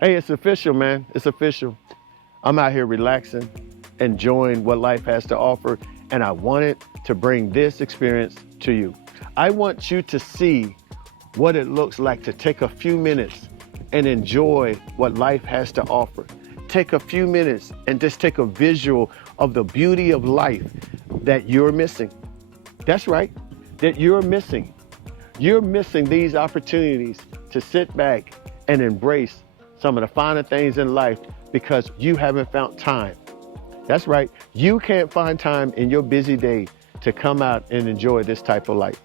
Hey, it's official, man. It's official. I'm out here relaxing, enjoying what life has to offer, and I wanted to bring this experience to you. I want you to see what it looks like to take a few minutes and enjoy what life has to offer. Take a few minutes and just take a visual of the beauty of life that you're missing. That's right, that you're missing. You're missing these opportunities to sit back and embrace some of the finer things in life because you haven't found time. That's right, you can't find time in your busy day to come out and enjoy this type of life.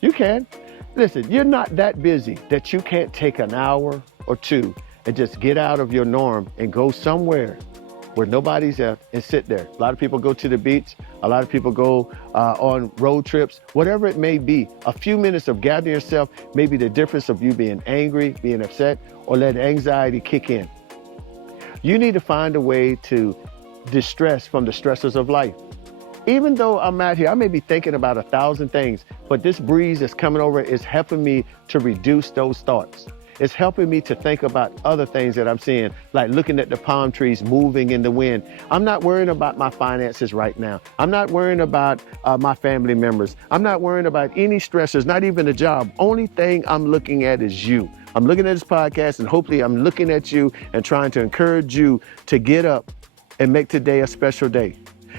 You can. Listen, you're not that busy that you can't take an hour or two and just get out of your norm and go somewhere where nobody's at and sit there. A lot of people go to the beach. A lot of people go on road trips, whatever it may be. A few minutes of gathering yourself may be the difference of you being angry, being upset, or let anxiety kick in. You need to find a way to distress from the stressors of life. Even though I'm out here, I may be thinking about 1,000 things, but this breeze that's coming over is helping me to reduce those thoughts. It's helping me to think about other things that I'm seeing, like looking at the palm trees moving in the wind. I'm not worrying about my finances right now. I'm not worrying about my family members. I'm not worrying about any stressors, not even a job. Only thing I'm looking at is you. I'm looking at this podcast and hopefully I'm looking at you and trying to encourage you to get up and make today a special day.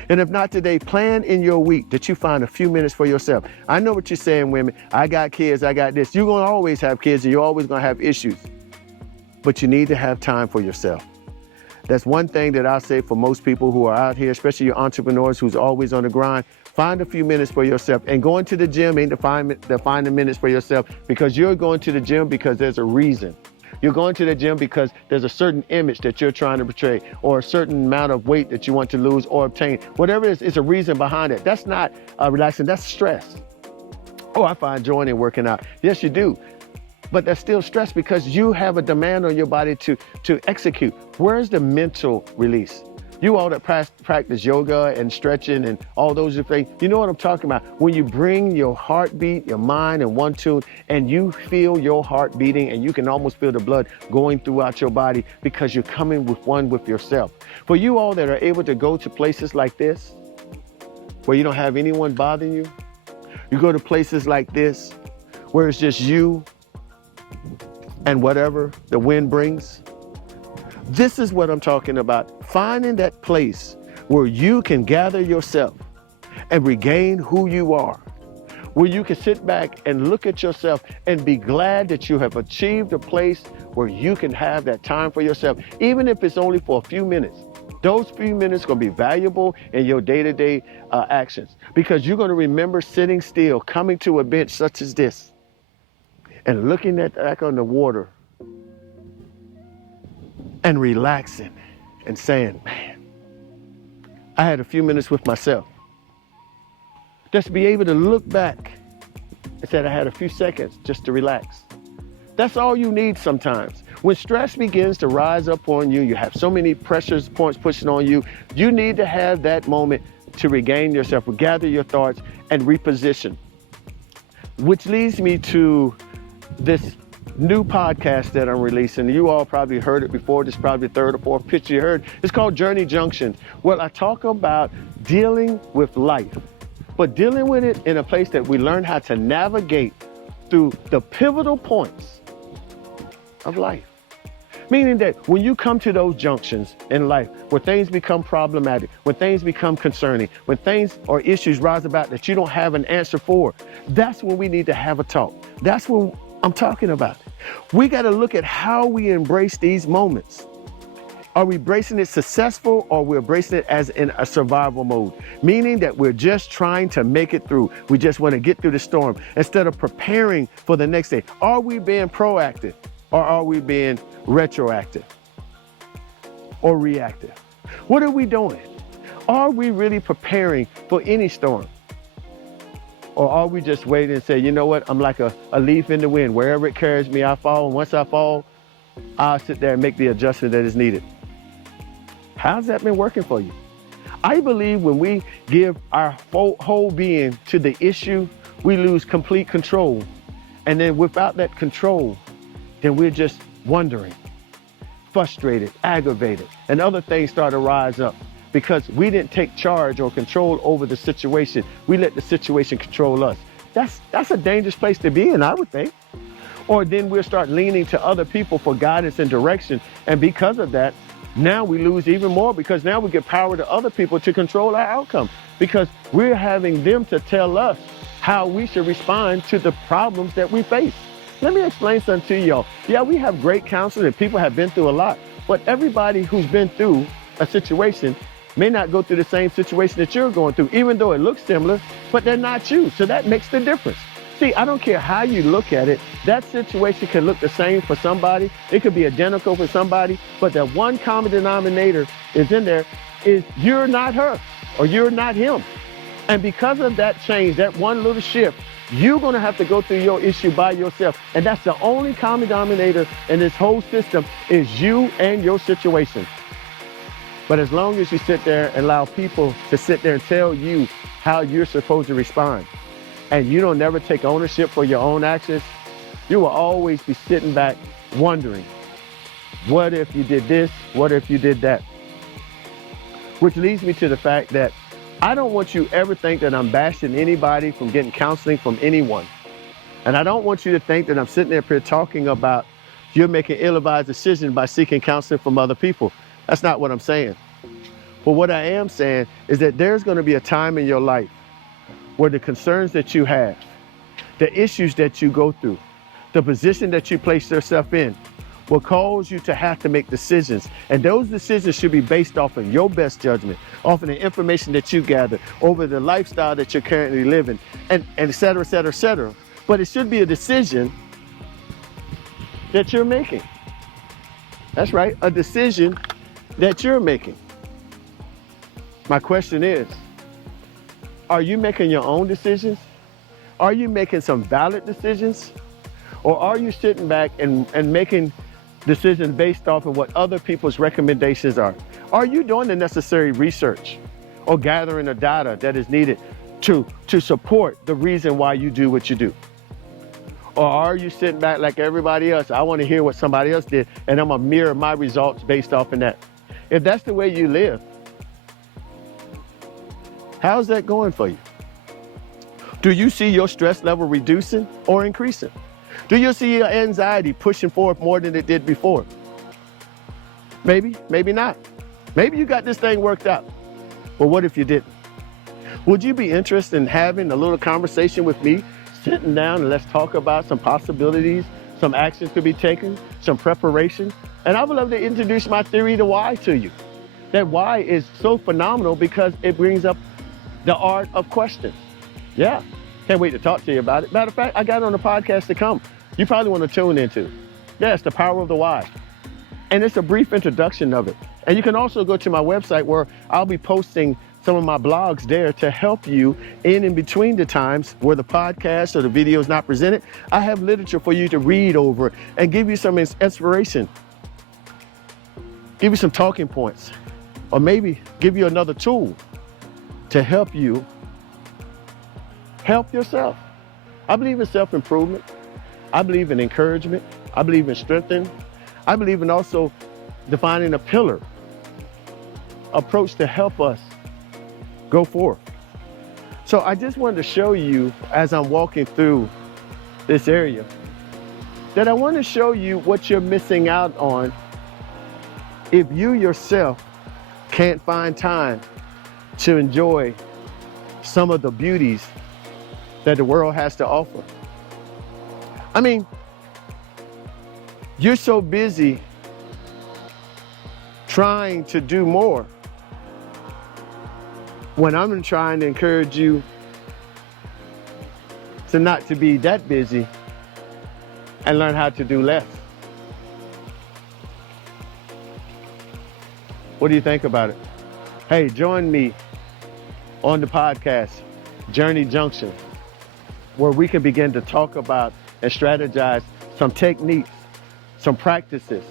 And if not today, plan in your week that you find a few minutes for yourself. I know what you're saying, women. I got kids, I got this. You're going to always have kids and you're always going to have issues. But you need to have time for yourself. That's one thing that I'll say for most people who are out here, especially your entrepreneurs who's always on the grind. Find a few minutes for yourself. And going to the gym ain't to find the minutes for yourself because you're going to the gym because there's a reason. You're going to the gym because there's a certain image that you're trying to portray or a certain amount of weight that you want to lose or obtain. Whatever it is, it's a reason behind it. That's not relaxing, that's stress. Oh, I find joy in working out. Yes, you do. But that's still stress because you have a demand on your body to execute. Where's the mental release? You all that practice yoga and stretching and all those things, you know what I'm talking about. When you bring your heartbeat, your mind in one tune, and you feel your heart beating and you can almost feel the blood going throughout your body because you're coming with one with yourself. For you all that are able to go to places like this, where you don't have anyone bothering you, you go to places like this, where it's just you and whatever the wind brings. This is what I'm talking about. Finding that place where you can gather yourself and regain who you are, where you can sit back and look at yourself and be glad that you have achieved a place where you can have that time for yourself, even if it's only for a few minutes. Those few minutes are going to be valuable in your day-to-day actions because you're going to remember sitting still, coming to a bench such as this and looking at back on the water and relaxing and saying, man, I had a few minutes with myself. Just be able to look back and say, I had a few seconds just to relax. That's all you need sometimes. When stress begins to rise up on you, you have so many pressure points pushing on you, you need to have that moment to regain yourself, gather your thoughts, and reposition. Which leads me to this new podcast that I'm releasing. You all probably heard it before. This is probably the third or fourth pitch you heard. It's called Journey Junction. Well, I talk about dealing with life, but dealing with it in a place that we learn how to navigate through the pivotal points of life. Meaning that when you come to those junctions in life where things become problematic, when things become concerning, when things or issues rise about that you don't have an answer for, that's when we need to have a talk. That's what I'm talking about. We got to look at how we embrace these moments. Are we embracing it successful or we're embracing it as in a survival mode? Meaning that we're just trying to make it through. We just want to get through the storm instead of preparing for the next day. Are we being proactive or are we being retroactive or reactive? What are we doing? Are we really preparing for any storm? Or are we just waiting and say, you know what, I'm like a leaf in the wind. Wherever it carries me, I fall. And once I fall, I'll sit there and make the adjustment that is needed. How's that been working for you? I believe when we give our whole being to the issue, we lose complete control. And then without that control, then we're just wondering. frustrated, aggravated, and other things start to rise up because we didn't take charge or control over the situation. We let the situation control us. That's a dangerous place to be in, I would think. Or then we'll start leaning to other people for guidance and direction. And because of that, now we lose even more because now we give power to other people to control our outcome because we're having them to tell us how we should respond to the problems that we face. Let me explain something to y'all. Yeah, we have great counselors and people have been through a lot, but everybody who's been through a situation may not go through the same situation that you're going through, even though it looks similar, but they're not you. So that makes the difference. See, I don't care how you look at it. That situation can look the same for somebody. It could be identical for somebody, but the one common denominator is in there is you're not her or you're not him. And because of that change, that one little shift, you're going to have to go through your issue by yourself. And that's the only common denominator in this whole system is you and your situation. But as long as you sit there and allow people to sit there and tell you how you're supposed to respond, and you don't never take ownership for your own actions, you will always be sitting back wondering, what if you did this? What if you did that? Which leads me to the fact that I don't want you ever think that I'm bashing anybody from getting counseling from anyone. And I don't want you to think that I'm sitting up here talking about you're making ill-advised decisions by seeking counseling from other people. That's not what I'm saying. But what I am saying is that there's going to be a time in your life where the concerns that you have, the issues that you go through, the position that you place yourself in will cause you to have to make decisions. And those decisions should be based off of your best judgment, off of the information that you gather, over the lifestyle that you're currently living, and et cetera, et cetera, et cetera. But it should be a decision that you're making. That's right, a decision that you're making. My question is, are you making your own decisions? Are you making some valid decisions? Or are you sitting back and making decisions based off of what other people's recommendations are? Are you doing the necessary research or gathering the data that is needed to support the reason why you do what you do? Or are you sitting back like everybody else? I want to hear what somebody else did and I'm gonna mirror my results based off of that. If that's the way you live, how's that going for you? Do you see your stress level reducing or increasing? Do you see your anxiety pushing forward more than it did before? Maybe, maybe not. Maybe you got this thing worked out. But what if you didn't? Would you be interested in having a little conversation with me, sitting down and let's talk about some possibilities, some actions could be taken, some preparation? And I would love to introduce my theory to why to you. That why is so phenomenal because it brings up the art of questions. Yeah, can't wait to talk to you about it. Matter of fact, I got it on the podcast to come. You probably want to tune into. Yeah, it's the power of the why. And it's a brief introduction of it. And you can also go to my website where I'll be posting some of my blogs there to help you in between the times where the podcast or the video is not presented. I have literature for you to read over and give you some inspiration, give you some talking points, or maybe give you another tool to help you help yourself. I believe in self-improvement. I believe in encouragement. I believe in strengthening. I believe in also defining a pillar approach to help us go forward. So I just wanted to show you as I'm walking through this area that I want to show you what you're missing out on if you yourself can't find time to enjoy some of the beauties that the world has to offer. I mean, you're so busy trying to do more when I'm trying to encourage you to not to be that busy and learn how to do less. What do you think about it? Hey, join me on the podcast, Journey Junction, where we can begin to talk about and strategize some techniques, some practices,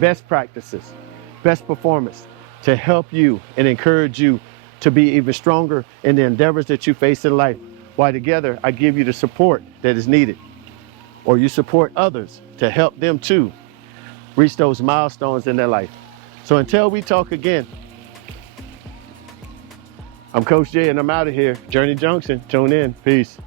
best performance to help you and encourage you to be even stronger in the endeavors that you face in life. While together, I give you the support that is needed, or you support others to help them too reach those milestones in their life. So until we talk again, I'm Coach Jay and I'm out of here. Journey Junction, tune in. Peace.